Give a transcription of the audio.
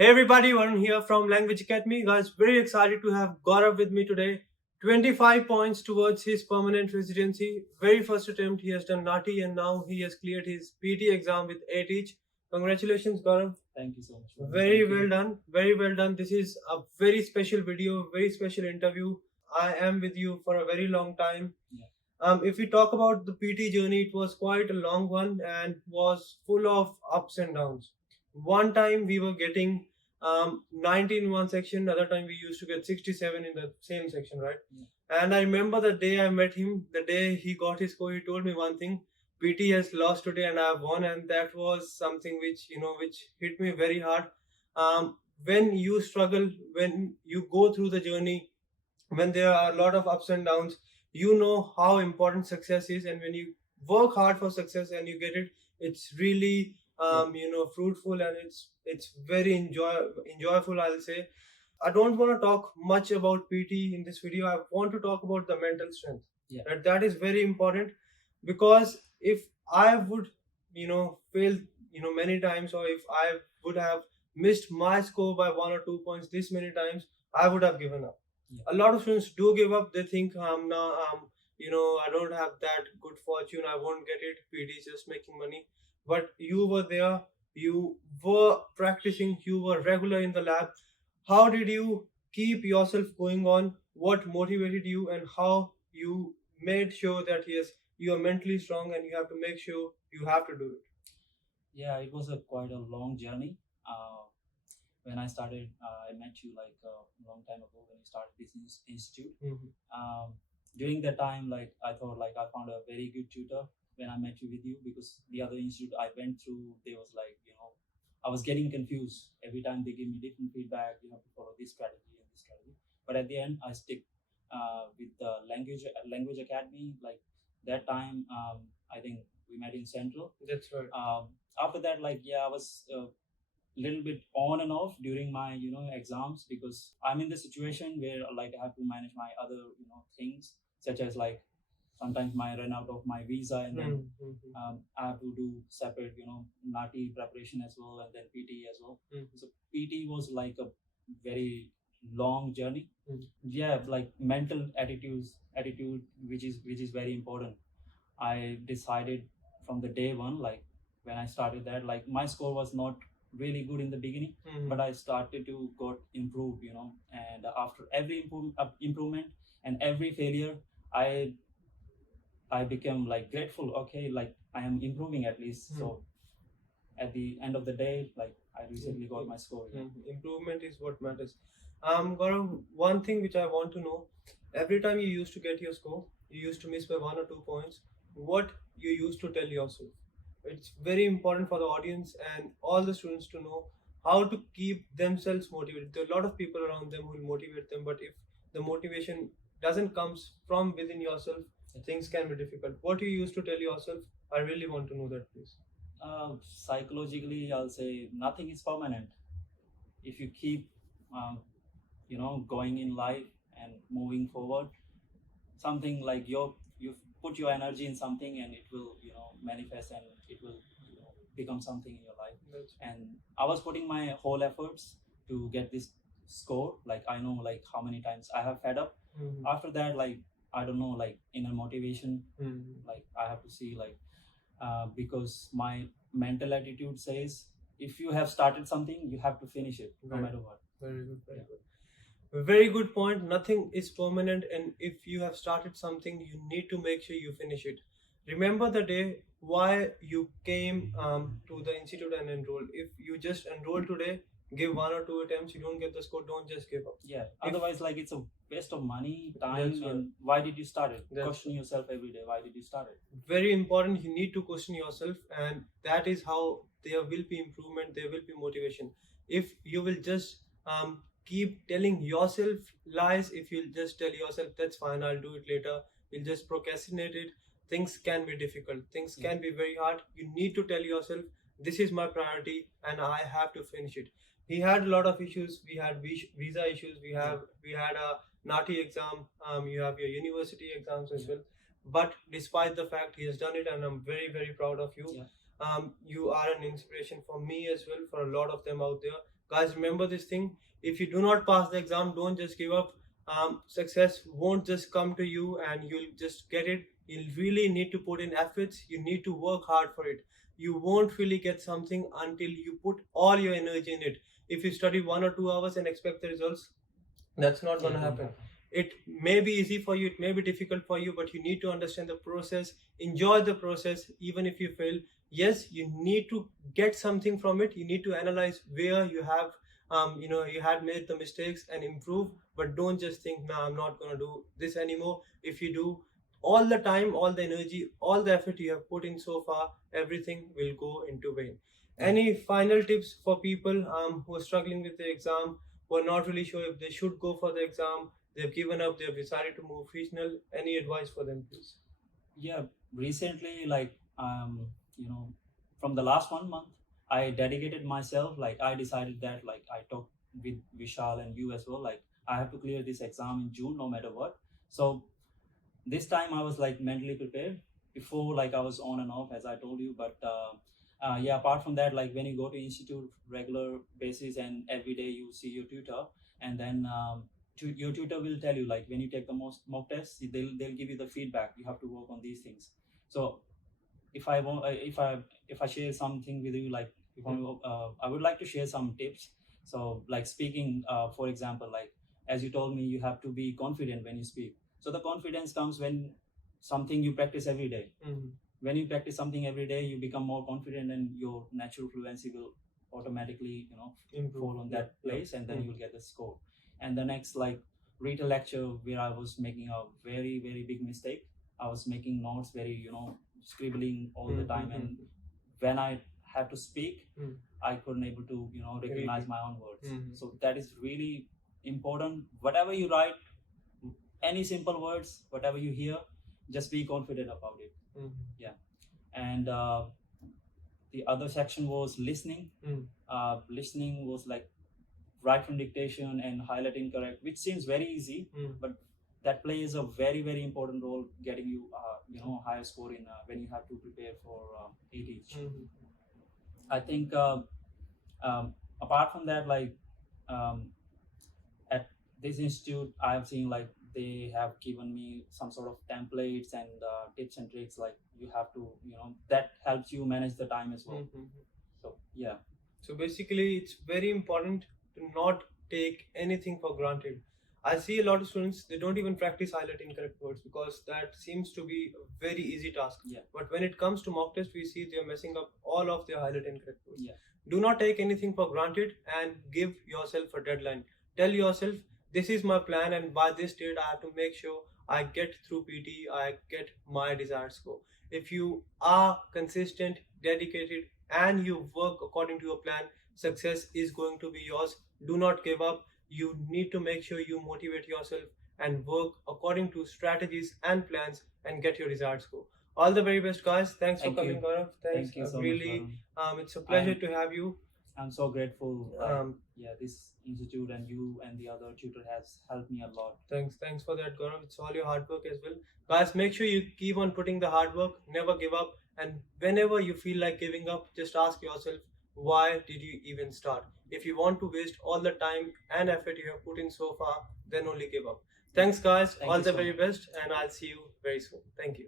Hey everybody, Varun here from Language Academy. Guys, very excited to have Gourav with me today. 25 points towards his permanent residency. Very first attempt, he has done NAATI and now he has cleared his PT exam with 8 each. Congratulations, Gourav. Thank you so much. Very well done. Very well done. This is a very special video, very special interview. I am with you for a very long time. If we talk about the PT journey, it was quite a long one and was full of ups and downs. One time we were getting 90 in one section, other time we used to get 67 in the same section, right? And I remember the day I met him, the day he got his score, he told me one thing: PT has lost today and I have won. And that was something which hit me very hard. When you struggle, when you go through the journey, when there are a lot of ups and downs, you know how important success is. And when you work hard for success and you get it, it's really fruitful, and it's very enjoyable, I'll say. I don't want to talk much about PT in this video. I want to talk about the mental strength. Right? That is very important, because if I would fail many times, or if I would have missed my score by 1 or 2 points this many times, I would have given up. A lot of students do give up. They think I don't have that good fortune, I won't get it, PT is just making money. But you were there, you were practicing, you were regular in the lab. How did you keep yourself going on? What motivated you, and how you made sure that yes, you are mentally strong and you have to make sure you have to do it? Yeah, it was quite a long journey. When I started, I met you like a long time ago when you started this institute. During that time, I thought I found a very good tutor when I met you with you, because the other institute I went through, they was I was getting confused. Every time they give me different feedback, you have to follow this strategy and this strategy. But at the end, I stick with the language academy. Like that time, I think we met in Central. That's right. After that, I was little bit on and off during my exams, because I'm in the situation where I have to manage my other things, such as sometimes I run out of my visa, and then I have to do separate NAATI preparation as well, and then PT as well. So PT was a very long journey. Mental attitude which is very important. I decided from the day one, when I started that, my score was not really good in the beginning, but I started to got improved, and after every improvement and every failure, I became grateful. Okay, I am improving at least. So at the end of the day, I recently got my score. Improvement is what matters. Gaurav, one thing which I want to know: every time you used to get your score, you used to miss by 1 or 2 points, what you used to tell yourself? It's very important for the audience and all the students to know how to keep themselves motivated. There are a lot of people around them who will motivate them, but if the motivation doesn't comes from within yourself, things can be difficult. What you used to tell yourself? I really want to know that, please. Psychologically, I'll say nothing is permanent. If you keep going in life and moving forward, something you put your energy in something, and it will manifest, and it will become something in your life. And I was putting my whole efforts to get this score. I know how many times I have fed up. After that, I don't know, inner motivation. I have to see because my mental attitude says, if you have started something, you have to finish it, no matter what. Very good. Very good. Very good point. Nothing is permanent, and if you have started something, you need to make sure you finish it. Remember the day why you came to the institute and enrolled. If you just enroll today, give 1 or 2 attempts, you don't get the score, don't just give up. Otherwise, it's a waste of money, time. And why did you start it? Question yourself every day, why did you start it? Very important. You need to question yourself, and that is how there will be improvement, there will be motivation. If you will just keep telling yourself lies, if you'll just tell yourself that's fine, I'll do it later, you'll just procrastinate it, things can be difficult, things can be very hard. You need to tell yourself, this is my priority and I have to finish it. He had a lot of issues. We had visa issues, we had a NAATI exam, you have your university exams as well. But despite the fact, he has done it, and I'm very, very proud of you. You are an inspiration for me as well, for a lot of them out there. Guys, remember this thing. If you do not pass the exam, don't just give up. Success won't just come to you and you'll just get it. You really need to put in efforts. You need to work hard for it. You won't really get something until you put all your energy in it. If you study 1 or 2 hours and expect the results, that's not going to happen. It may be easy for you, it may be difficult for you, but you need to understand the process, enjoy the process. Even if you fail, yes, you need to get something from it. You need to analyze where you have you had made the mistakes and improve, but don't just think, nah, I'm not going to do this anymore. If you do, all the time, all the energy, all the effort you have put in so far, everything will go into vain. Any final tips for people who are struggling with the exam, who are not really sure if they should go for the exam, they've given up, they've decided to move regional? Any advice for them, please? Yeah, recently, like from the last 1 month, I dedicated myself. Like I decided that, like I talked with Vishal and you as well, like I have to clear this exam in June no matter what. So this time I was like mentally prepared. Before, like I was on and off, as I told you, but yeah, apart from that, like when you go to institute regular basis and every day you see your tutor, and then your tutor will tell you, like when you take the mock tests, they'll give you the feedback. You have to work on these things. So if I share something with you, like I would like to share some tips. So like speaking, for example, like as you told me, you have to be confident when you speak. So the confidence comes when something you practice every day. When you practice something every day, you become more confident, and your natural fluency will automatically fall on that place, and then you'll get the score. And the next, like read a lecture where I was making a very, very big mistake. I was making notes, very scribbling all the time, and when I had to speak, I couldn't able to recognize my own words. So that is really important. Whatever you write, any simple words, whatever you hear, just be confident about it. Yeah. And the other section was listening. Listening was like right from dictation and highlight incorrect, which seems very easy, but that plays a very, very important role getting you higher score in when you have to prepare for ATH. I think apart from that, like at this institute, I have seen like they have given me some sort of templates and tips and tricks, like you have to that helps you manage the time as well. So yeah, so basically it's very important to not take anything for granted. I see a lot of students, they don't even practice highlight incorrect words because that seems to be a very easy task. But when it comes to mock test, we see they're messing up all of their highlight incorrect words. Do not take anything for granted and give yourself a deadline. Tell yourself, this is my plan, and by this date I have to make sure I get through PT, I get my desired score. If you are consistent, dedicated, and you work according to your plan, success is going to be yours. Do not give up. You need to make sure you motivate yourself and work according to strategies and plans and get your desired score. All the very best, guys. Thanks for coming, Gourav. Thanks. Thank you so really, much. It's a pleasure to have you. I'm so grateful. Yeah, this institute and you and the other tutor has helped me a lot. Thanks for that, Gourav. It's all your hard work as well. Guys, make sure you keep on putting the hard work. Never give up. And whenever you feel like giving up, just ask yourself, why did you even start? If you want to waste all the time and effort you have put in so far, then only give up. Thanks, guys. All the very best, and I'll see you very soon. Thank you.